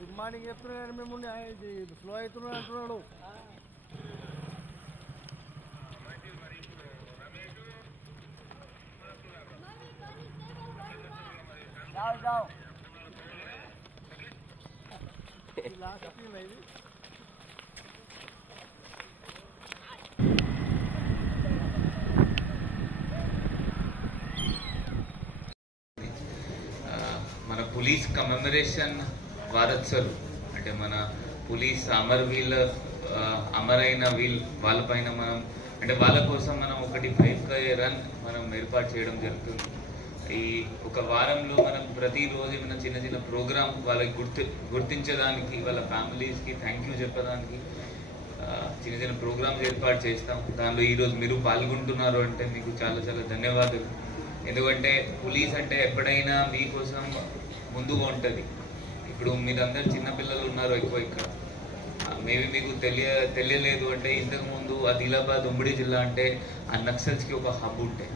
Good morning చెప్తున్నాడు మిమ్మల్ని ఇది స్లో అవుతున్నాడు అంటున్నాడు. మన పోలీస్ కమెమరేషన్ వారోత్సవాలు అంటే మన పోలీస్ అమరైన వాళ్ళపైన మనం అంటే వాళ్ళ కోసం మనం ఒకటి 5K రన్ మనం ఏర్పాటు చేయడం జరుగుతుంది. ఈ ఒక వారంలో మనం ప్రతిరోజు మన చిన్న చిన్న ప్రోగ్రామ్ వాళ్ళకి గుర్తించడానికి వాళ్ళ ఫ్యామిలీస్కి థ్యాంక్ యూ చెప్పడానికి చిన్న చిన్న ప్రోగ్రామ్స్ ఏర్పాటు చేస్తాం. దానిలో ఈరోజు మీరు పాల్గొంటున్నారు అంటే మీకు చాలా చాలా ధన్యవాదాలు. ఎందుకంటే పోలీస్ అంటే ఎప్పుడైనా మీకోసం ముందుగా ఉంటుంది. ఇప్పుడు మీరందరూ చిన్నపిల్లలు ఉన్నారు ఎక్కువ ఇక్కడ, మేబీ మీకు తెలియలేదు అంటే ఇంతకుముందు ఆదిలాబాద్ ఉమ్మడి జిల్లా అంటే ఆ నక్సల్స్కి ఒక హబ్ ఉంటాయి.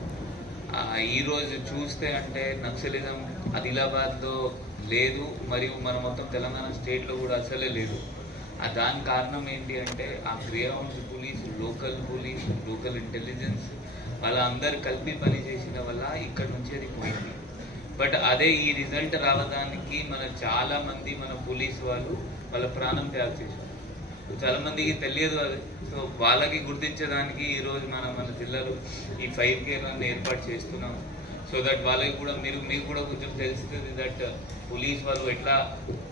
ఈరోజు చూస్తే అంటే నక్సలిజం ఆదిలాబాద్లో లేదు, మరియు మన మొత్తం తెలంగాణ స్టేట్లో కూడా అసలే లేదు. దానికి కారణం ఏంటి అంటే ఆ గ్రేహౌండ్స్ పోలీస్, లోకల్ ఇంటెలిజెన్స్ వాళ్ళందరూ కలిపి పని చేసిన వల్ల ఇక్కడ నుంచి అది పోయింది. బట్ అదే ఈ రిజల్ట్ రావడానికి చాలా మంది మన పోలీస్ వాళ్ళ ప్రాణం త్యాగం చేశారు. చాలా మందికి తెలియదు అది. సో వాళ్ళకి గుర్తించడానికి ఈరోజు మన జిల్లాలో ఈ 5K రన్ ఏర్పాటు చేస్తున్నాం. సో దట్ వాళ్ళకి కూడా మీకు కూడా కొంచెం తెలుస్తుంది దట్ పోలీస్ వాళ్ళు ఎట్లా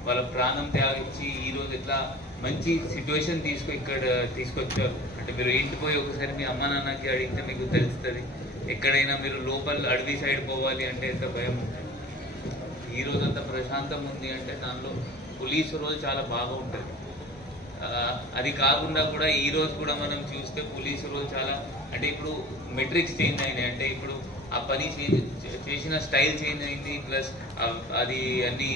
వాళ్ళ ప్రాణం త్యాగించి ఈరోజు ఎట్లా మంచి సిచ్యువేషన్ ఇక్కడ తీసుకొచ్చారు. అంటే మీరు ఇంటికి పోయి ఒకసారి మీ అమ్మ నాన్నకి అడిగితే మీకు తెలుస్తుంది. ఎక్కడైనా మీరు లోపల అడవి సైడ్ పోవాలి అంటే ఎంత భయం ఉంటుంది. ఈరోజు అంత ప్రశాంతం ఉంది అంటే దానిలో పోలీసు రోజు చాలా బాగా ఉంటుంది. అది కాకుండా కూడా ఈరోజు కూడా మనం చూస్తే పోలీసు రోజు చాలా అంటే ఇప్పుడు మెట్రిక్స్ చేంజ్ అయినాయి. అంటే ఇప్పుడు ఆ పని చేసిన స్టైల్ చేంజ్ అయింది, ప్లస్ అది అన్ని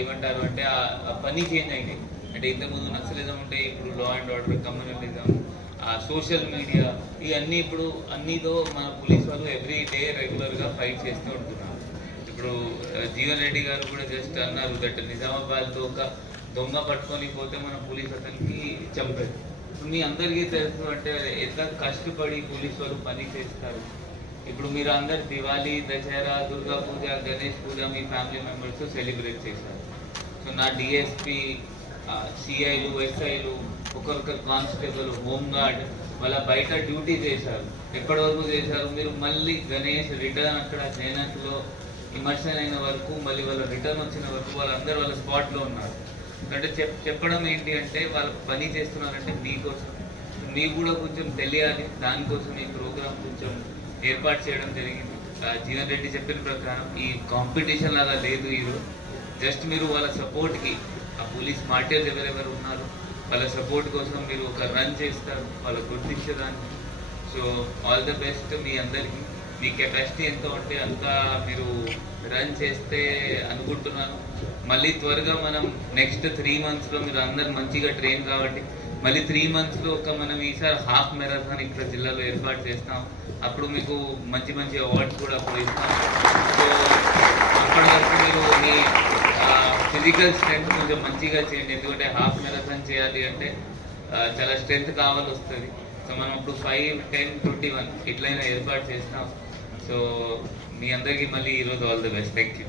ఏమంటారు అంటే ఆ పని చేంజ్ అయినాయి. అంటే ఇంతకుముందు నక్సలిజం ఉంటే ఇప్పుడు law and order, communalism, social media ఇవన్నీ ఇప్పుడు అన్నితో మన పోలీస్ వాళ్ళు ఎవ్రీ డే రెగ్యులర్గా ఫైట్ చేస్తూ ఉంటున్నారు. ఇప్పుడు జీవన్ రెడ్డి గారు కూడా జస్ట్ అన్నారు దట్ నిజామాబాద్లో ఒక దొంగ పట్టుకొని పోతే మన పోలీస్ అతనికి చంపారు. మీ అందరికీ తెలుసు అంటే ఎంత కష్టపడి పోలీస్ వాళ్ళు పని చేస్తారు. ఇప్పుడు మీరు అందరు దివాళీ, దసరా, దుర్గా పూజ, గణేష్ పూజ మీ ఫ్యామిలీ మెంబర్స్ సెలబ్రేట్ చేశారు. సో నా డిఎస్పీ, సిఐలు, ఎస్ఐలు, ఒక్కొక్కరు కానిస్టేబుల్, హోంగార్డ్ వాళ్ళ బయట డ్యూటీ చేశారు. ఎప్పటి వరకు చేశారు? మీరు మళ్ళీ గణేష్ రిటర్న్ అక్కడ జైనత్లో ఇమర్షన్ అయిన వరకు, మళ్ళీ వాళ్ళ రిటర్న్ వచ్చిన వరకు వాళ్ళందరూ వాళ్ళ స్పాట్లో ఉన్నారు. అంటే చెప్పడం ఏంటి అంటే వాళ్ళు పని చేస్తున్నారంటే మీకోసం, మీకు కూడా కొంచెం తెలియాలి. దానికోసం ఈ ప్రోగ్రామ్ కొంచెం ఏర్పాటు చేయడం జరిగింది. జీవన్ రెడ్డి చెప్పిన ప్రకారం ఈ కాంపిటీషన్ లాగా లేదు. ఈరోజు జస్ట్ మీరు వాళ్ళ సపోర్ట్కి ఆ పోలీస్ మార్టియర్స్ ఎవరెవరు ఉన్నారు వాళ్ళ సపోర్ట్ కోసం మీరు ఒక రన్ చేస్తారు, వాళ్ళకు గుర్తించేదానికి. సో ఆల్ ద బెస్ట్ మీ అందరికీ. మీ కెపాసిటీ ఎంత ఉంటే అంతా మీరు రన్ చేస్తే అనుకుంటున్నాను. మళ్ళీ త్వరగా మనం నెక్స్ట్ 3 monthsలో మీరు అందరు మంచిగా ట్రైన్ కాబట్టి మళ్ళీ 3 monthsలో మనం ఈసారి హాఫ్ మ్యారథాన్ ఇక్కడ జిల్లాలో ఏర్పాటు చేస్తాం. అప్పుడు మీకు మంచి మంచి అవార్డ్స్ కూడా అప్పుడు ఇస్తాం. సో అప్పటి వరకు మీరు మీ ఫిజికల్ స్ట్రెంగ్త్ కొంచెం మంచిగా చేయండి. ఎందుకంటే హాఫ్ మ్యారథాన్ చేయాలి అంటే చాలా స్ట్రెంగ్త్ కావాల్సి వస్తుంది. సో మనం ఇప్పుడు 5, 10, 21 ఇట్లయినా ఏర్పాటు చేస్తాం. సో మీ అందరికీ మళ్ళీ ఈరోజు all the best. Thank you.